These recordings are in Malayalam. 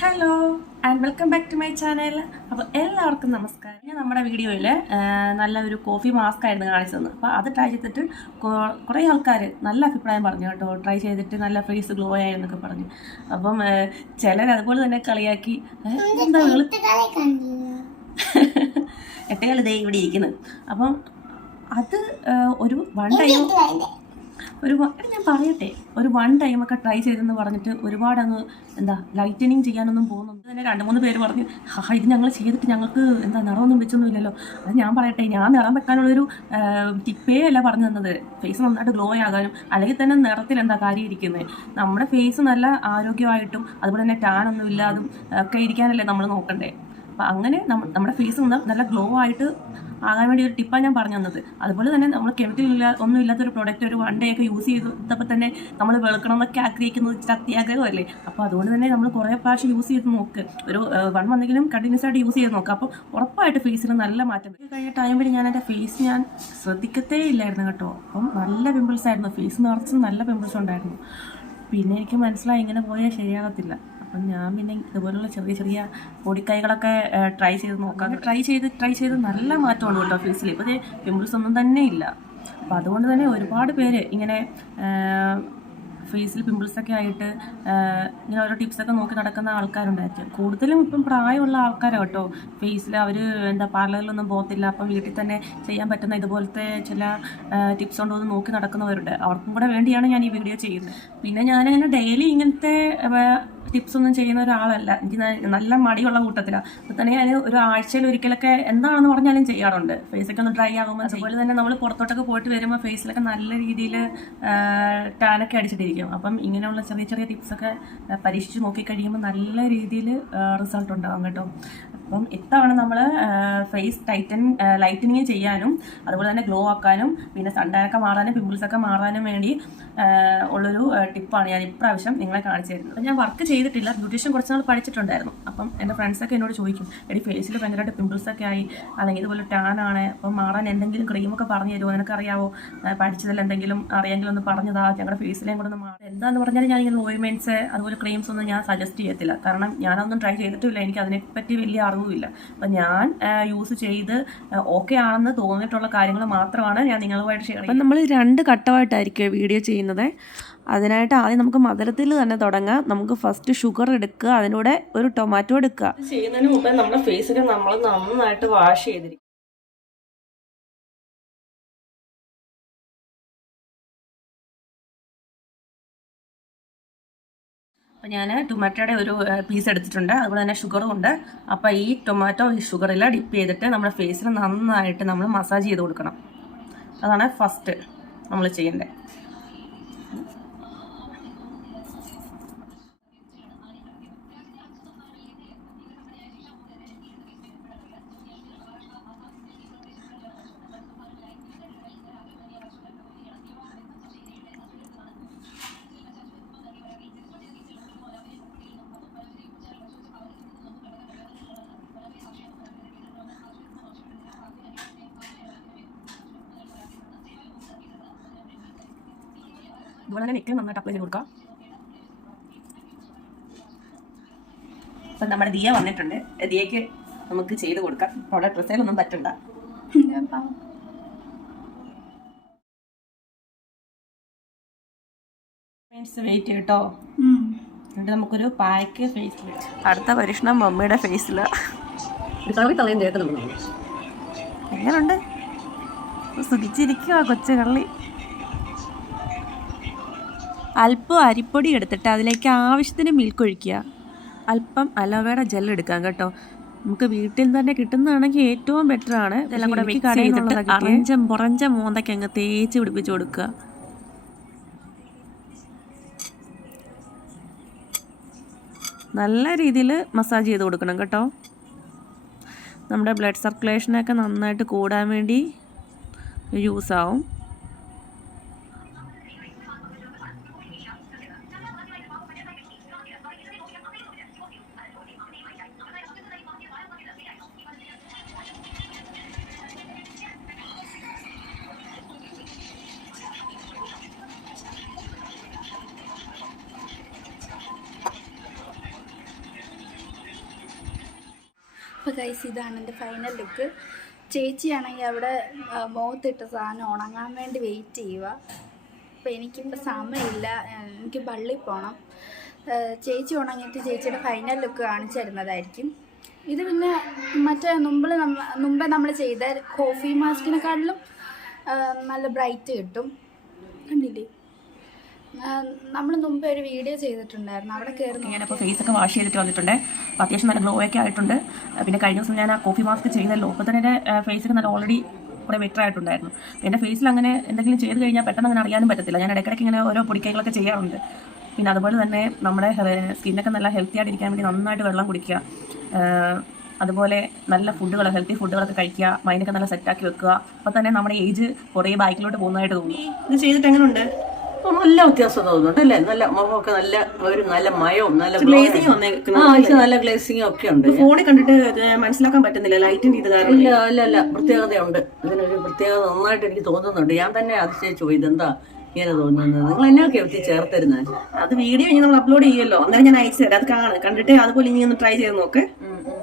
Hello and welcome back to my channel. അപ്പോൾ എല്ലാവർക്കും നമസ്കാരം. ഞാൻ നമ്മുടെ വീഡിയോയിൽ നല്ലൊരു കോഫി മാസ്ക് ആയിരുന്നു കാണിച്ചത്. അപ്പോൾ അത് ട്രൈ ചെയ്തിട്ട് കുറേ ആൾക്കാർ നല്ല അഭിപ്രായം പറഞ്ഞു കേട്ടോ. ട്രൈ ചെയ്തിട്ട് നല്ല ഫേസ് ഗ്ലോ ആയെന്നൊക്കെ പറഞ്ഞു. അപ്പം ചിലർ അതുപോലെ തന്നെ കളിയാക്കി, എന്താ എട്ടയാൾ ഇതേ ഇവിടെ ഇരിക്കുന്നത്. അപ്പം അത് ഒരു വൺ ടൈം ഞാൻ പറയട്ടെ, ഒരു വൺ ടൈമൊക്കെ ട്രൈ ചെയ്തെന്ന് പറഞ്ഞിട്ട് ഒരുപാട് അങ്ങ് ലൈറ്റനിങ് ചെയ്യാനൊന്നും പോകുന്നുണ്ട്. തന്നെ 2-3 പേര് പറഞ്ഞു, ഇത് ഞങ്ങൾ ചെയ്തിട്ട് ഞങ്ങൾക്ക് നിറമൊന്നും വെച്ചൊന്നും ഇല്ലല്ലോ. അത് ഞാൻ പറയട്ടെ, ഞാൻ നിറം വെക്കാനുള്ളൊരു ടിപ്പേ അല്ല പറഞ്ഞു തന്നത്. ഫേസ് നന്നായിട്ട് ഗ്ലോ ആകാനും അല്ലെങ്കിൽ തന്നെ നിറത്തിൽ കാര്യം ഇരിക്കുന്നത്. നമ്മുടെ ഫേസ് നല്ല ആരോഗ്യമായിട്ടും അതുപോലെ തന്നെ ടാനൊന്നും ഇല്ലാതും ഒക്കെ ഇരിക്കാനല്ലേ നമ്മൾ നോക്കണ്ടേ. അപ്പം അങ്ങനെ നമ്മുടെ ഫേസ് നല്ല ഗ്ലോ ആയിട്ട് ആകാൻ വേണ്ടി ഒരു ടിപ്പാണ് ഞാൻ പറഞ്ഞു തന്നത്. അതുപോലെ തന്നെ നമ്മൾ കെമിക്കൽ ഒന്നും ഇല്ലാത്തൊരു പ്രൊഡക്റ്റ് ഒരു 1 ഡേ ഒക്കെ യൂസ് ചെയ്തപ്പോൾ തന്നെ നമ്മൾ വെളുക്കണം എന്നൊക്കെ ആഗ്രഹിക്കുന്നത് അത്യാഗ്രഹമല്ലേ. അപ്പോൾ അതുകൊണ്ട് തന്നെ നമ്മൾ കുറേ പ്രാവശ്യം യൂസ് ചെയ്ത് നോക്ക്. ഒരു 1 മന്തെങ്കിലും കണ്ടിന്യൂസ് ആയിട്ട് യൂസ് ചെയ്ത് നോക്കുക. അപ്പോൾ ഉറപ്പായിട്ട് ഫേസിന് നല്ല മാറ്റം വരും. കഴിഞ്ഞ ടൈമിൽ ഞാൻ എൻ്റെ ഫേസ് ഞാൻ ശ്രദ്ധിക്കത്തേ ഇല്ലായിരുന്നു കേട്ടോ. അപ്പം നല്ല പിമ്പിൾസ് ആയിരുന്നു, ഫേസ് നിറച്ച് നല്ല പിമ്പിൾസ് ഉണ്ടായിരുന്നു. പിന്നെ എനിക്ക് മനസ്സിലായി ഇങ്ങനെ പോയാൽ ശരിയാകത്തില്ല. അപ്പം ഞാൻ പിന്നെ ഇതുപോലുള്ള ചെറിയ ചെറിയ പൊടിക്കൈകളൊക്കെ ട്രൈ ചെയ്ത് നോക്കാം. ട്രൈ ചെയ്ത് നല്ല മാറ്റമുണ്ട് കേട്ടോ ഫേസിൽ. ഇപ്പോൾ പിമ്പിൾസ് ഒന്നും തന്നെ ഇല്ല. അപ്പോൾ അതുകൊണ്ട് തന്നെ ഒരുപാട് പേര് ഇങ്ങനെ ഫേസിൽ പിമ്പിൾസൊക്കെ ആയിട്ട് ഇങ്ങനെ ഓരോ ടിപ്സൊക്കെ നോക്കി നടക്കുന്ന ആൾക്കാരുണ്ടായിരിക്കും. കൂടുതലും ഇപ്പം പ്രായമുള്ള ആൾക്കാരാണ് കേട്ടോ. ഫേസിൽ അവർ പാർലറിലൊന്നും പോകത്തില്ല. അപ്പം വീട്ടിൽ തന്നെ ചെയ്യാൻ പറ്റുന്ന ഇതുപോലത്തെ ചില ടിപ്സ് കൊണ്ടോ നോക്കി നടക്കുന്നവരുണ്ട്. അവർക്കും കൂടെ വേണ്ടിയാണ് ഞാൻ ഈ വീഡിയോ ചെയ്യുന്നത്. പിന്നെ ഞാനങ്ങനെ ഡെയിലി ഇങ്ങനത്തെ ടിപ്സ് ഒന്നും ചെയ്യുന്ന ഒരാളല്ല. എനിക്ക് നല്ല മടിയുള്ള കൂട്ടത്തിലാണ്. അപ്പോൾ തന്നെ ഞാൻ ഒരു ആഴ്ചയിൽ ഒരിക്കലൊക്കെ എന്താണെന്ന് പറഞ്ഞാലും ചെയ്യാറുണ്ട്. ഫേസൊക്കെ ഒന്ന് ഡ്രൈ ആകുമ്പോൾ. അതുപോലെ തന്നെ നമ്മൾ പുറത്തോട്ടൊക്കെ പോയിട്ട് വരുമ്പോൾ ഫേസിലൊക്കെ നല്ല രീതിയിൽ ടാനൊക്കെ അടിച്ചിട്ടിരിക്കും. അപ്പം ഇങ്ങനെയുള്ള ചെറിയ ചെറിയ ടിപ്സൊക്കെ പരീക്ഷിച്ച് നോക്കിക്കഴിയുമ്പോൾ നല്ല രീതിയിൽ റിസൾട്ട് ഉണ്ടാകും കേട്ടോ. അപ്പം ഇത്തവണ നമ്മൾ ഫേസ് ലൈറ്റനിങ് ചെയ്യാനും അതുപോലെ തന്നെ ഗ്ലോ ആക്കാനും പിന്നെ സൺടാനൊക്കെ മാറാനും പിമ്പിൾസൊക്കെ മാറാനും വേണ്ടി ഉള്ളൊരു ടിപ്പാണ് ഞാൻ ഇപ്രാവശ്യം നിങ്ങളെ കാണിച്ചു തരുന്നത്. അപ്പം ഞാൻ വർക്ക് ചെയ്തിട്ടില്ല, ബ്യൂട്ടീഷ്യൻ കുറച്ച് നാൾ പഠിച്ചിട്ടുണ്ടായിരുന്നു. അപ്പം എൻ്റെ ഫ്രണ്ട്സൊക്കെ എന്നോട് ചോദിക്കും, എടി ഫേസിൽ ഭയങ്കരമായിട്ട് പിമ്പിൾസൊക്കെ ആയി, അല്ലെങ്കിൽ ഇതുപോലെ ടാനാണ്, അപ്പം മാറാൻ എന്തെങ്കിലും ക്രീമൊക്കെ പറഞ്ഞു തരുമോ, നിനക്കറിയാവോ, പഠിച്ചതിൽ എന്തെങ്കിലും അറിയാമെങ്കിലും ഒന്ന് പറഞ്ഞതാ, ഞങ്ങളുടെ ഫേസിലേയും കൂടെ ഒന്ന് മാറും. എന്താണെന്ന് പറഞ്ഞാൽ ഞാനിങ്ങനെ ഓയിൻമെൻറ്റ്സ് അതുപോലെ ക്രീംസ് ഒന്നും ഞാൻ സജസ്റ്റ് ചെയ്യത്തില്ല. കാരണം ഞാനൊന്നും ട്രൈ ചെയ്തിട്ടില്ല, എനിക്ക് അതിനെപ്പറ്റി വലിയ അറിവുമില്ല. അപ്പം ഞാൻ യൂസ് ചെയ്ത് ഓക്കെ ആണെന്ന് തോന്നിയിട്ടുള്ള കാര്യങ്ങൾ മാത്രമാണ് ഞാൻ നിങ്ങളുമായിട്ട് ഷെയർ ചെയ്യുന്നത്. അപ്പം നമ്മൾ 2 ഘട്ടമായിട്ടായിരിക്കും വീഡിയോ ചെയ്യുന്നത്. അതിനായിട്ട് ആദ്യം നമുക്ക് മധുരത്തിൽ തന്നെ തുടങ്ങാം. നമുക്ക് ഫസ്റ്റ് ഷുഗർ എടുക്കുക, അതിലൂടെ ഒരു ടൊമാറ്റോ എടുക്കുക. ചെയ്യുന്നതിന് മുമ്പേ നമ്മുടെ ഫേസിനെ നമ്മൾ നന്നായിട്ട് വാഷ് ചെയ്തിരിക്കും. അപ്പോൾ ഞാൻ ടൊമാറ്റോയുടെ ഒരു പീസ് എടുത്തിട്ടുണ്ട്, അതുപോലെ തന്നെ ഷുഗറും ഉണ്ട്. അപ്പോൾ ഈ ടൊമാറ്റോ ഈ ഷുഗറിൽ ഡിപ്പ് ചെയ്തിട്ട് നമ്മുടെ ഫേസിൽ നന്നായിട്ട് നമ്മൾ മസാജ് ചെയ്ത് കൊടുക്കണം. അതാണ് ഫസ്റ്റ് നമ്മൾ ചെയ്യേണ്ടത്. അതുപോലെ തന്നെ നെക്കിൽ നന്നായിട്ട് അപ്ലൈ ചെയ്ത് കൊടുക്കാം. അപ്പം നമ്മുടെ ദിയ വന്നിട്ടുണ്ട്. ദിയക്ക് നമുക്ക് ചെയ്ത് കൊടുക്കാം. അവിടെ ഡ്രസ്സിലൊന്നും പറ്റണ്ട. വെയിറ്റ് കേട്ടോ. എന്നിട്ട് നമുക്കൊരു പാക്ക് ഫേസിൽ. അടുത്ത പരീക്ഷണം മമ്മിയുടെ ഫേസിൽ. എങ്ങനെയുണ്ട്? സുഖിച്ചിരിക്കുക കൊച്ചു കള്ളി. അല്പം അരിപ്പൊടി എടുത്തിട്ട് അതിലേക്ക് ആവശ്യത്തിന് മിൽക്ക് ഒഴിക്കുക. അല്പം അലോവേറ ജെൽ എടുക്കാം കേട്ടോ. നമുക്ക് വീട്ടിൽ തന്നെ കിട്ടുന്നതാണെങ്കിൽ ഏറ്റവും ബെറ്ററാണ്. ഇതെല്ലാം കൂടെ മിക്സ് ചെയ്തിട്ട് പുറഞ്ച മോന്തയ്ക്ക് അങ്ങ് തേച്ച് പിടിപ്പിച്ച് കൊടുക്കുക. നല്ല രീതിയിൽ മസാജ് ചെയ്ത് കൊടുക്കണം കേട്ടോ. നമ്മുടെ ബ്ലഡ് സർക്കുലേഷനൊക്കെ നന്നായിട്ട് കൂടാൻ വേണ്ടി യൂസ് ആവും. അപ്പോൾ ഗൈസ് ഇതാണ് എൻ്റെ ഫൈനൽ ലുക്ക്. ചേച്ചിയാണെങ്കിൽ അവിടെ മുഖത്തിട്ട സാധനം ഉണങ്ങാൻ വേണ്ടി വെയിറ്റ് ചെയ്യുക. അപ്പോൾ എനിക്കിപ്പോൾ സമയമില്ല, എനിക്ക് പള്ളിയിൽ പോകണം. ചേച്ചി ഉണങ്ങിയിട്ട് ചേച്ചിയുടെ ഫൈനൽ ലുക്ക് കാണിച്ചു തരുന്നതായിരിക്കും. ഇത് പിന്നെ മറ്റേ മുമ്പേ നമ്മൾ ചെയ്ത കോഫി മാസ്കിനെക്കാട്ടിലും നല്ല ബ്രൈറ്റ് കിട്ടും. കണ്ടില്ലേ, നമ്മൾ മുമ്പേ ഒരു വീഡിയോ ചെയ്തിട്ടുണ്ടായിരുന്നു, അവിടെ കയറി. ഞാനപ്പോൾ ഫേസൊക്കെ വാഷ് ചെയ്തിട്ട് വന്നിട്ടുണ്ട്. അപ്പോൾ അത്യാവശ്യം നല്ല ഗ്ലോ ഒക്കെ ആയിട്ടുണ്ട്. പിന്നെ കഴിഞ്ഞ ദിവസം ഞാൻ ആ കോഫി മാസ്ക് ചെയ്തല്ലോ, അപ്പോൾ തന്നെ എൻ്റെ ഫേസൊക്കെ നല്ല ഓൾറെഡി കുറേ ബെറ്റർ ആയിട്ടുണ്ടായിരുന്നു. എൻ്റെ ഫേസിൽ അങ്ങനെ എന്തെങ്കിലും ചെയ്ത് കഴിഞ്ഞാൽ പെട്ടെന്ന് അങ്ങനെ അറിയാനും പറ്റത്തില്ല. ഞാൻ ഇടയ്ക്കിടയ്ക്ക് ഇങ്ങനെ ഓരോ പൊടിക്കൈകളൊക്കെ ചെയ്യാറുണ്ട്. പിന്നെ അതുപോലെ തന്നെ നമ്മുടെ സ്കിന്നൊക്കെ നല്ല ഹെൽത്തി ആയിട്ടിരിക്കാൻ വേണ്ടി നന്നായിട്ട് വെള്ളം കുടിക്കുക, അതുപോലെ നല്ല ഫുഡുകൾ, ഹെൽത്തി ഫുഡുകളൊക്കെ കഴിക്കുക, മൈൻഡൊക്കെ നല്ല സെറ്റാക്കി വെക്കുക. അപ്പോൾ തന്നെ നമ്മുടെ ഏജ് കുറേ ബാക്കിലോട്ട് പോകുന്നതായിട്ട് തോന്നി. ഇത് ചെയ്തിട്ട് എങ്ങനെയുണ്ട്? നല്ല വ്യത്യാസം തോന്നുന്നുണ്ട് അല്ലേ? നല്ല മുഖമൊക്കെ നല്ല മയവും നല്ല ഗ്ലേസിങ് നല്ല ഗ്ലേസിങ്ങും ഒക്കെ ഉണ്ട്. ഫോണിൽ കണ്ടിട്ട് മനസ്സിലാക്കാൻ പറ്റുന്നില്ല ലൈറ്റിന്റെ ഇത് കാരണം. ഇല്ല പ്രത്യേകതയുണ്ട്. ഇതിനൊരു പ്രത്യേകത നന്നായിട്ട് എനിക്ക് തോന്നുന്നുണ്ട്. ഞാൻ തന്നെ അതിശയിച്ചു പോയി, ഇതെന്താ ഇങ്ങനെ തോന്നുന്നത്? നിങ്ങൾ എന്നൊക്കെ എത്തി ചേർത്തിരുന്നത്? അത് വീഡിയോ ഇനി നമ്മൾ അപ്ലോഡ് ചെയ്യുമല്ലോ, അങ്ങനെ ഞാൻ അയച്ചു തരാം. അത് കണ്ടിട്ട് അതുപോലെ ഇനി ഒന്ന് ട്രൈ ചെയ്ത് നോക്ക്.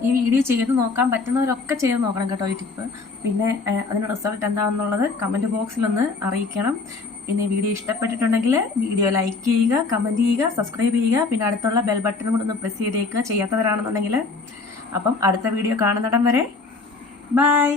ഈ വീഡിയോ ചെയ്ത് നോക്കാൻ പറ്റുന്നവരൊക്കെ ചെയ്ത് നോക്കണം കേട്ടോ ഈ ടിപ്പ്. പിന്നെ അതിന് റിസൾട്ട് എന്താണെന്നുള്ളത് കമൻറ്റ് ബോക്സിലൊന്ന് അറിയിക്കണം. പിന്നെ വീഡിയോ ഇഷ്ടപ്പെട്ടിട്ടുണ്ടെങ്കിൽ വീഡിയോ ലൈക്ക് ചെയ്യുക, കമൻറ്റ് ചെയ്യുക, സബ്സ്ക്രൈബ് ചെയ്യുക. പിന്നെ അടുത്തുള്ള ബെൽ ബട്ടണും കൂടെ ഒന്ന് പ്രസ് ചെയ്തേക്കുക ചെയ്യാത്തവരാണെന്നുണ്ടെങ്കിൽ. അപ്പം അടുത്ത വീഡിയോ കാണുന്നിടം വരെ ബൈ.